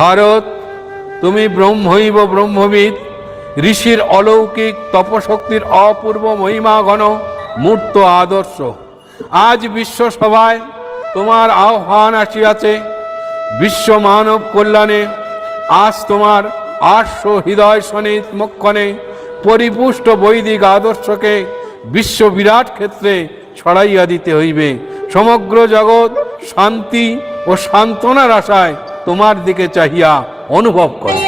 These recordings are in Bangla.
ভারত, তুমি ব্রহ্মৈব ব্রহ্মবিদ, ঋষির অলৌকিক তপশক্তির অপূর্ব মহিমা ঘন মূর্ত আদর্শ। আজ বিশ্বসভায় তোমার আহ্বান আসিয়াছে। বিশ্ব মানব কল্যাণে আজ তোমার 800 হৃদয় সনিত মক্ষণে পরিপুষ্ট বৈদিক আদর্শকে বিশ্ব বিরাট ক্ষেত্রে ছড়াইয়া দিতে হইবে। সমগ্র জগৎ শান্তি ও সান্ত্বনার আশায় তোমার দিকে চাহিয়া অনুভব করে।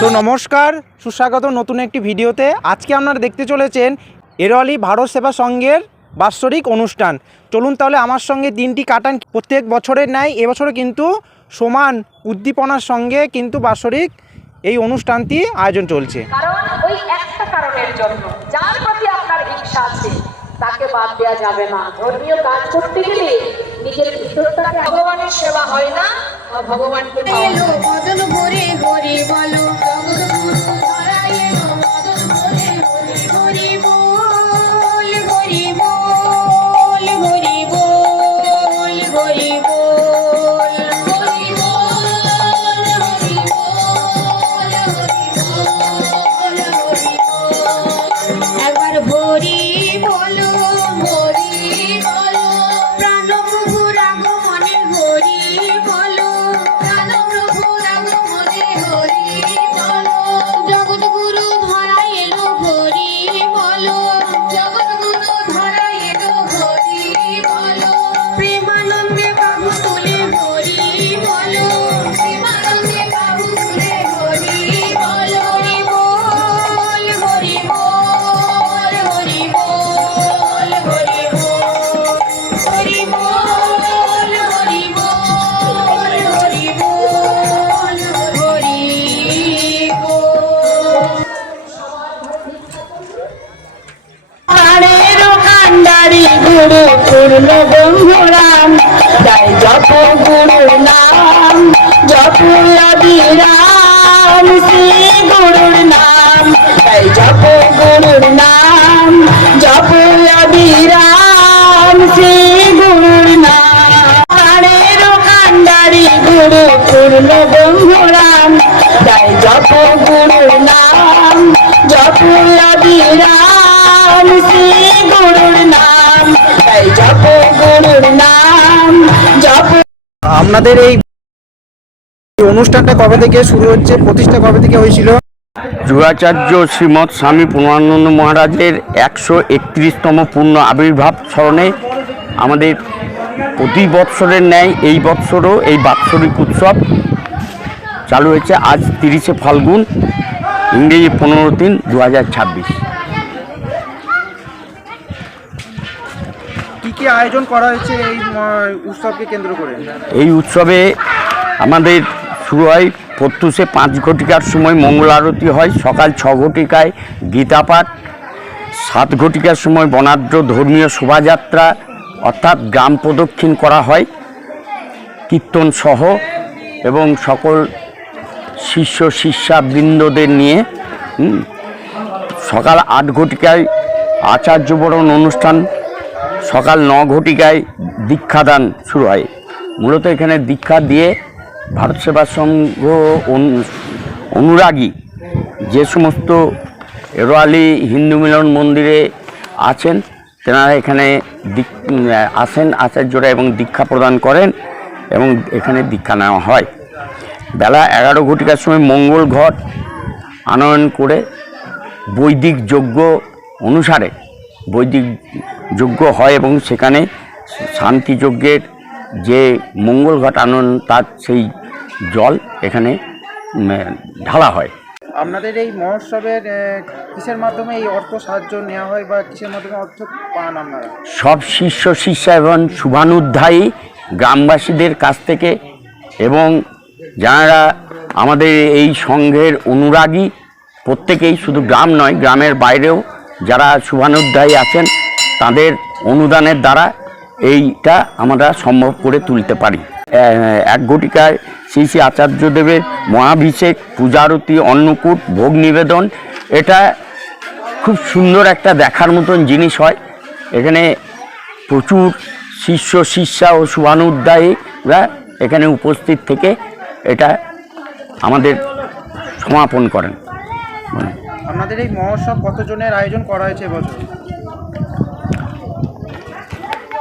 তো নমস্কার, সুস্বাগত নতুন একটি ভিডিওতে। আজকে আপনারা দেখতে চলেছেন এরওয়ালি ভারত সেবা সংঘের বাৎসরিক অনুষ্ঠান। চলুন তাহলে আমার সঙ্গে দিনটি কাটান। প্রত্যেক বছরের ন্যায় এবছরও কিন্তু সমান উদ্দীপনার সঙ্গে কিন্তু বাৎসরিক এই অনুষ্ঠানটি আয়োজন চলছে। কারণ ওই একটা কারণের জন্য, যার প্রতি আপনার ইচ্ছা আছে তাকে বাদ দেওয়া যাবে না। ধর্মীয় কাজ করতে গেলে নিজের ভিতরটাকে, ভগবানের সেবা হয় না, ভগবানকে গুরু পূর্ণ ব্রহ্মরাম, তাই জপ গুরুর নাম, জপ অবিরাম শ্রী গুরুর নাম, তাই জপ গুরুর নাম, জপ অবিরাম শ্রী গুরুর নাম। প্রাণের কান্ডারি গুরু পূর্ণ ব্রহ্মরাম, তাই জপ গুরুর নাম, জপ অবিরাম শ্রী গুরুর নাম, তাই জপ গুরুর নাম, জপ। আপনাদের এই অনুষ্ঠানটা কবে থেকে শুরু হচ্ছে, প্রতিষ্ঠা কবে থেকে হয়েছিল? যুগাচার্য শ্রীমৎ স্বামী পূর্ণানন্দ মহারাজের 131তম পূর্ণ আবির্ভাব স্মরণে আমাদের প্রতি বৎসরের ন্যায় এই বৎসরও এই বাৎসরিক উৎসব চালু হয়েছে। আজ 30শে ফাল্গুন, ইংরেজি 15/3/2026। কি কি আয়োজন করা হয়েছে এই উৎসবকে কেন্দ্র করে? এই উৎসবে আমাদের শুরু হয় প্রত্যুষে 5 ঘটিকার সময় মঙ্গল আরতি হয়, সকাল 6 ঘটিকায় গীতাপাঠ, 7 ঘটিকার সময় বর্ণাঢ্য ধর্মীয় শোভাযাত্রা অর্থাৎ গ্রাম প্রদক্ষিণ করা হয় কীর্তন সহ, এবং সকল শিষ্য শিষ্যাবৃন্দদের নিয়ে সকাল 8 ঘটিকায় আচার্যবরণ অনুষ্ঠান, সকাল 9 ঘটিকায় দীক্ষাদান শুরু হয়। মূলত এখানে দীক্ষা দিয়ে ভারত সেবা সংঘ অনুরাগী যে সমস্ত এরওয়ালি হিন্দু মিলন মন্দিরে আছেন তেনারা এখানে আসেন আচার্যরা এবং দীক্ষা প্রদান করেন এবং এখানে দীক্ষা নেওয়া হয়। বেলা 11 ঘটিকার সময় মঙ্গল ঘট আনয়ন করে বৈদিক যজ্ঞ অনুসারে বৈদিক যজ্ঞ হয় এবং সেখানে শান্তি যজ্ঞের যে মঙ্গল ঘট আনয়ন তার সেই জল এখানে ঢালা হয়। আপনাদের এই মহোৎসবের কিসের মাধ্যমে এই অর্থ সাহায্য নেওয়া হয় বা কিসের মাধ্যমে অর্থ পান আপনারা? সব শিষ্য শিষ্যা এবং শুভানুধ্যায়ী গ্রামবাসীদের কাছ থেকে, এবং যারা আমাদের এই সংঘের অনুরাগী প্রত্যেকেই, শুধু গ্রাম নয় গ্রামের বাইরেও যারা শুভানুধ্যায়ী আছেন তাদের অনুদানের দ্বারা এইটা আমরা সম্ভব করে তুলতে পারি। এক ঘটিকায় শ্রী শ্রী আচার্যদেবের মহাভিষেক, পূজারতি, অন্নকূট, ভোগ নিবেদন, এটা খুব সুন্দর একটা দেখার মতন জিনিস হয়। এখানে প্রচুর শিষ্য শিষ্যা ও শুভানুধ্যায়ীরা এখানে উপস্থিত থেকে এটা আমাদের সমাপন করেন। আপনাদের এই মহোৎসব কতজনের আয়োজন করা হয়েছে এবছর?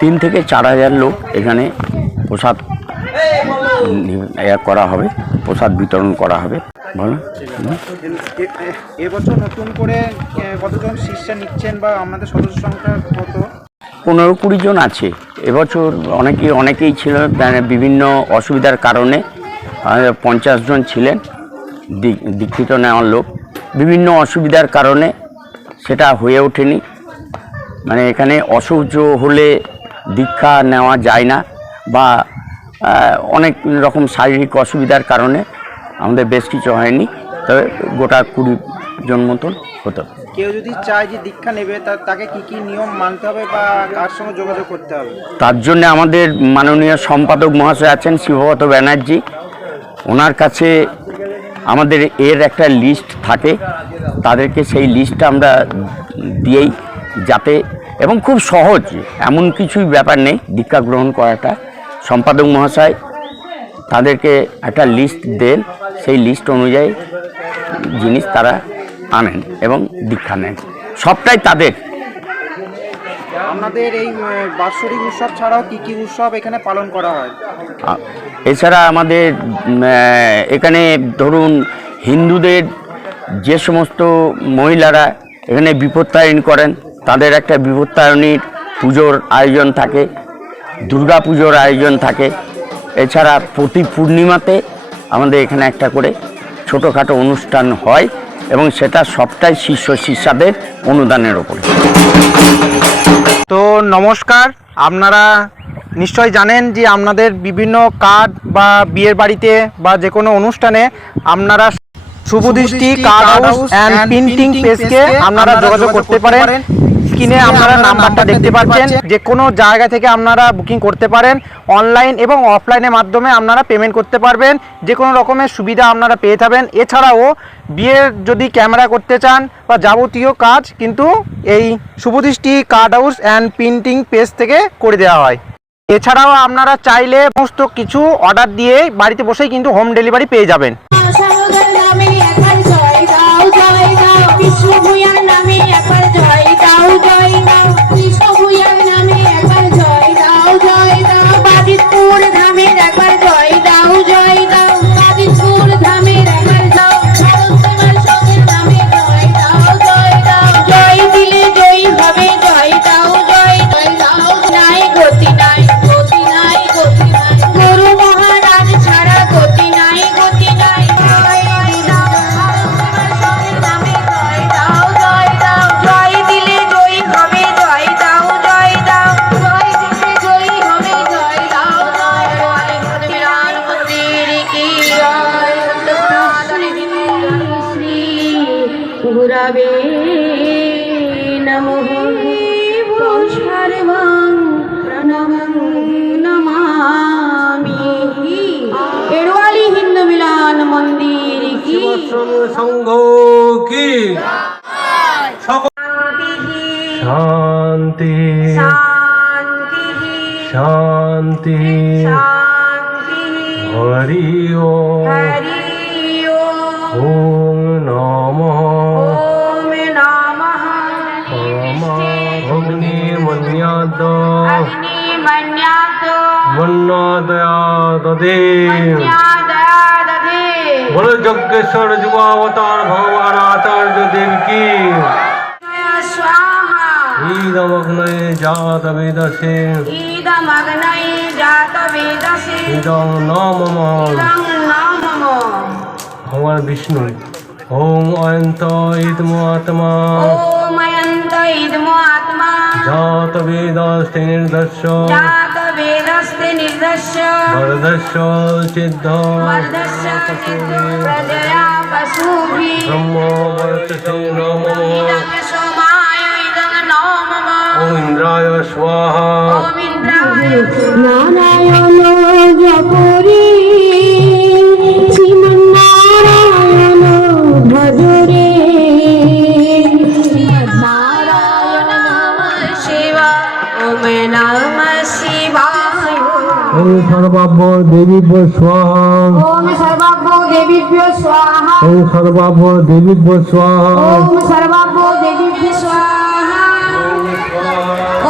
3 থেকে 4 হাজার লোক এখানে প্রসাদ করা হবে, প্রসাদ বিতরণ করা হবে। বলো এবছর নতুন করে কতজন শিষ্য নিচ্ছেন বা আমাদের সদস্য সংখ্যা কত? 15-20 জন আছে। এবছর অনেকেই ছিল, বিভিন্ন অসুবিধার কারণে 50 জন ছিলেন দীক্ষিত নেওয়ার লোক। বিভিন্ন অসুবিধার কারণে সেটা হয়ে ওঠেনি। মানে এখানে অসহ্য হলে দীক্ষা নেওয়া যায় না, বা অনেক রকম শারীরিক অসুবিধার কারণে আমাদের বেশ কিছু হয়নি, তবে গোটা 20 জন মতন হতো। কেউ যদি চায় যে দীক্ষা নেবে, তাকে কি কি নিয়ম মানতে হবে বা কার সঙ্গে যোগাযোগ করতে হবে? তার জন্য আমাদের মাননীয় সম্পাদক মহাশয় আছেন শিবব্রত ব্যানার্জি, ওনার কাছে আমাদের এর একটা লিস্ট থাকে, তাদেরকে সেই লিস্টটা আমরা দিয়েই যাতে, এবং খুব সহজ, এমন কিছুই ব্যাপার নেই দীক্ষা গ্রহণ করাটা। সম্পাদক মহাশয় তাদেরকে একটা লিস্ট দেন, সেই লিস্ট অনুযায়ী জিনিস তারা আনেন এবং দীক্ষা নেন, সবটাই তাদের। আপনাদের এই বাৎসরিক উৎসব ছাড়াও কি কি উৎসব এখানে পালন করা হয়? এছাড়া আমাদের এখানে ধরুন হিন্দুদের যে সমস্ত মহিলারা এখানে বিপত্তায়ন করেন, তাদের একটা বিপত্তায়নীর পুজোর আয়োজন থাকে, দুর্গা পুজোর আয়োজন থাকে। এছাড়া প্রতি পূর্ণিমাতে আমাদের এখানে একটা করে ছোটোখাটো অনুষ্ঠান হয়, এবং সেটা সবটাই শিষ্য শিষ্যাদের অনুদানের ওপরে। তো নমস্কার, আপনারা নিশ্চয়ই জানেন যে আপনাদের বিভিন্ন কার্ড বা বিয়ের বাড়িতে বা যে কোনো অনুষ্ঠানে আপনারা শুভদৃষ্টি কার্ড হাউস অ্যান্ড প্রিন্টিং পেজকে আপনারা যোগাযোগ করতে পারেন। স্ক্রিনে আপনারা নাম্বারটা দেখতে পাচ্ছেন, যে কোনো জায়গা থেকে আপনারা বুকিং করতে পারেন। অনলাইন এবং অফলাইনের মাধ্যমে আপনারা পেমেন্ট করতে পারবেন, যে কোনো রকমের সুবিধা আপনারা পেয়ে যাবেন। এছাড়াও বিয়ের যদি ক্যামেরা করতে চান বা যাবতীয় কাজ কিন্তু এই Shubhodrishti card house and printing page থেকে করে দেওয়া হয়। এছাড়াও আপনারা চাইলে সমস্ত কিছু অর্ডার দিয়ে বাড়িতে বসেই কিন্তু হোম ডেলিভারি পেয়ে যাবেন। গুরবে নমঃ সর্বং প্রণমং নমামি। এরওয়ালি হিন্দু মিলন মন্দির কি সংঘ কি শান্তি শান্তি শান্তি হরি ওম হরি ওম নমঃ অগ্নিমন্যাদ মন্নাদয়াদে বল যজ্ঞেশ্বর যুগাবতার ভগবান আচার্য দেব কি। ঈদমগ্নয়ে জাত বেদসে ঈদং নমঃ ভগবান বিষ্ণু। ওম অয়ন্ত ইদমাত্মা জাত বেদস্তে নির্দস্য বরদস্য সিদ্ধ ব্রহ্ম বর্তসে নমঃ। ওম ইন্দ্রায় স্বাহা। নারায়ণ জপ দেবীভ্যো স্বাহা ओम सर्वाभ्यो देवीभ्यो स्वाहा ওম সর্বাভ্য দেবীভ্যো স্বাহা ओम सर्वाभ्यो देवीभ्यो स्वाहा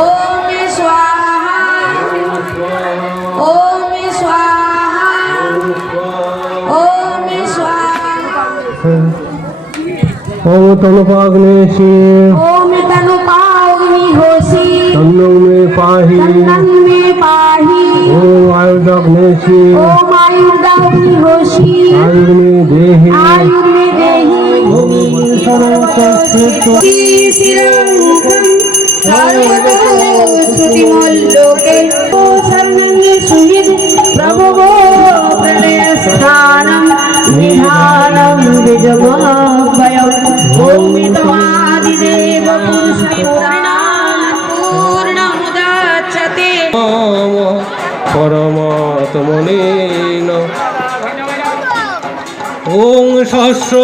ओम स्वाहा ओम स्वाहा ओम स्वाहा ওম তনুপাগ্নেশি ओम तनुपाग्नि होसि তন্নো মে পাহি तन्नं मे पाहि ওম আয়ুর্দগ্নেশি ओम आयुर्दाग्नि होसि আয়ুর্মে দেহি आयुर्मे देहि श्रुतिमल्लोके शरणं सुहृद प्रभवो प्रणयस्थानं निधानं विजमाभयम् ॐ तमादिदेव पूर्णमुदच्यते পরমাত্মনে ওম সহস্র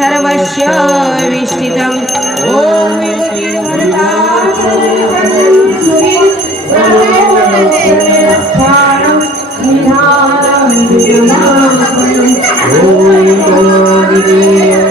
सर्वस्य विष्टितम् ॐ विभूतिर्भरता प्रणयस्थानं निधानं विजमाभयम् ॐ तमादिदेव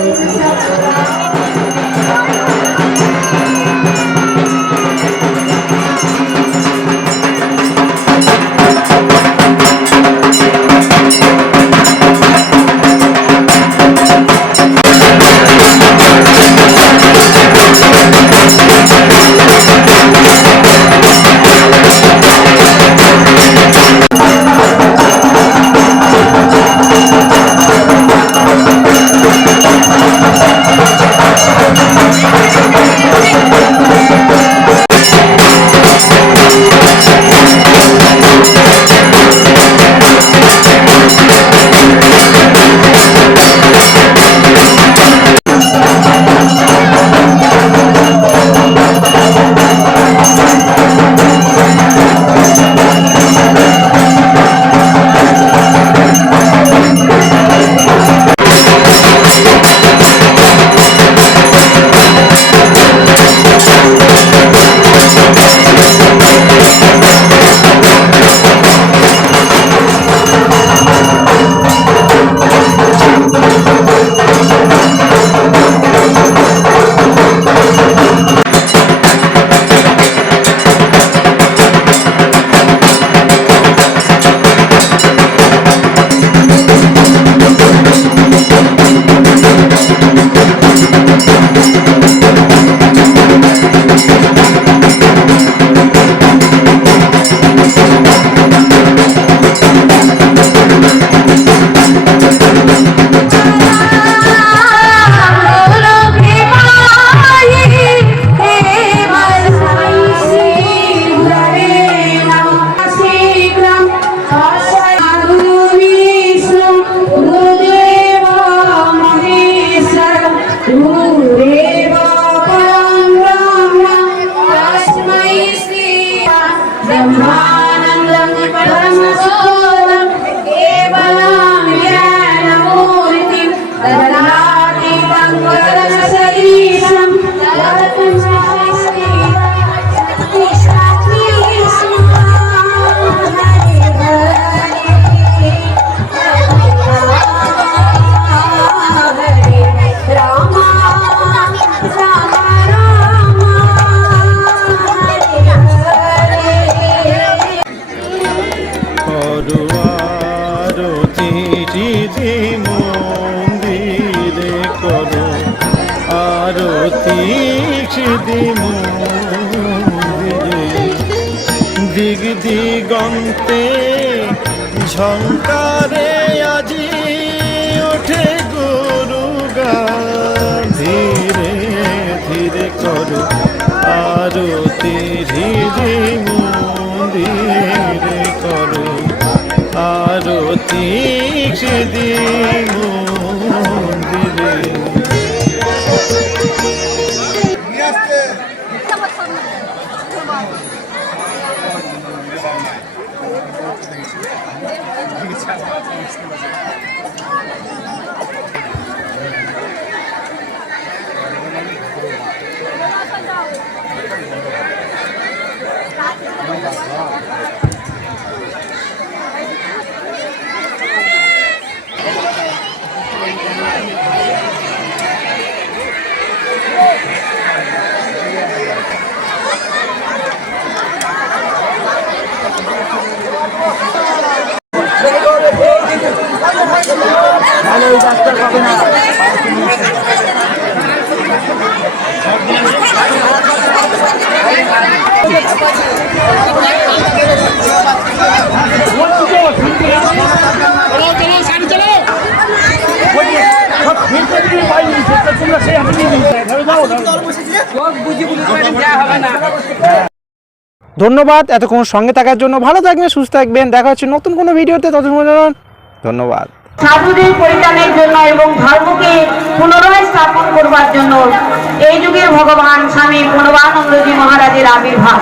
দিগ দিগন্তে ঝঙ্কারে আজি ওঠে গুরুগান ধীরে ধীরে করো আরতি ধীরে মন্দিরে করো আরতি সেদি মন্দিরে ধন্যবাদ এতক্ষণ সঙ্গে থাকার জন্য। ভালো থাকবেন, সুস্থ থাকবেন, দেখা হচ্ছে নতুন কোনো ভিডিওতে। ততক্ষণ ধন্যবাদ। সাধুদের পরিত্রাণের জন্য এবং ধর্মকে পুনরায় স্থাপন করবার জন্য এই যুগে ভগবান স্বামী প্রণবানন্দজি মহারাজের আবির্ভাব।